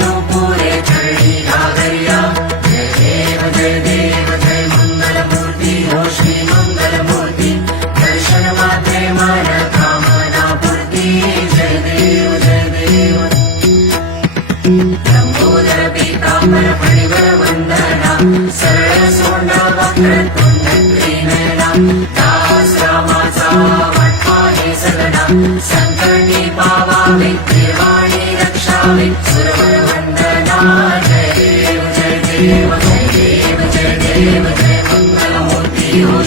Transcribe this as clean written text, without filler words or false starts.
नुपुरे चरणी घागरिया जय देव जय मंगलमूर्ती हो श्री मंगलमूर्ती दर्शन मात्रे मन कामना पूर्ती जय देव लंबोदर पीतांबर फणिवर वंदना सरळ सोंडा वक्रतुंड त्रिनयना दास रामाचा वाटपाने सगळा संकटी पावावे देवाणी रक्षावे सुरवर वंदना जय देव जय मंगलमूर्ती हो